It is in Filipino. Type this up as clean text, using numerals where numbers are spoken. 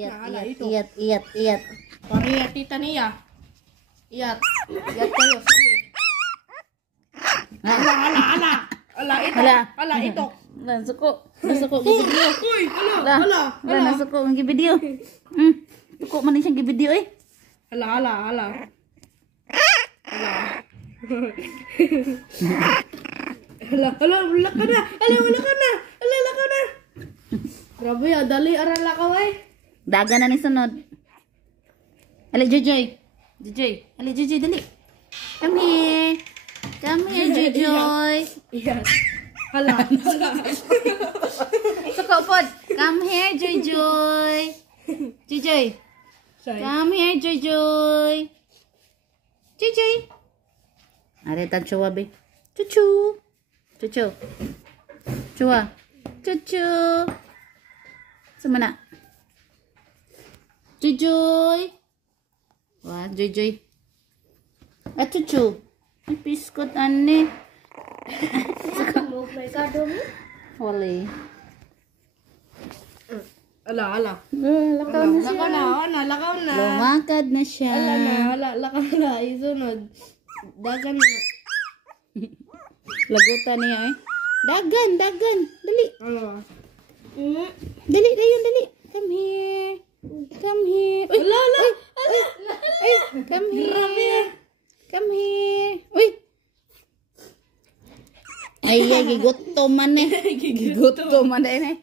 iyat, na. Ala, iyat, ito. iyat, iyat, iyat. Pariya, tita niya. Iyat. Iyat kayo, sige. Ala, ala, ala. Ala, ito. Ala. Ala, ito. Nasuko. Nasuko, gibidiyo. Uy, ala, ala, Ala, ala. nasuko, ang gibidiyo. Tuko man din siyang gibidiyo eh. Ala, ala, ala. Ala. Ala, ala, wala ka na. Ala, wala ka na. Ala, wala ka na. Grabe, dali, aral lakaw eh. Daga na ni sunod. Ali, Jojoy. Jojoy. Ali, Jojoy, dali. Come here. Come here, Jojoy. Yes. Hala, hala. Suko pod. Come here, Jojoy. Jojoy. Sorry. Come here, Jojoy. Jojoy. Are tan chua be. Chuchu. Chuchu. Chua. Chuchu. Semana. Jojoy. Wah, Jojoy. Chuchu. Biskut aneh. Wali. Ala, ala. Lakaw na siya. Lakaw na, ana, lakaw na. Lumakad na siya. Ala na, ala, lakaw na. Isunod. Dagan na. Lagutan niya eh. Dagan, dagan. Dali. Ano? Dali, dayon, dali. Come here. Come here. Uy, Ala, ala. uy, come here. Come here. Uy. Ay, gigutom man eh. Gigutom man eh.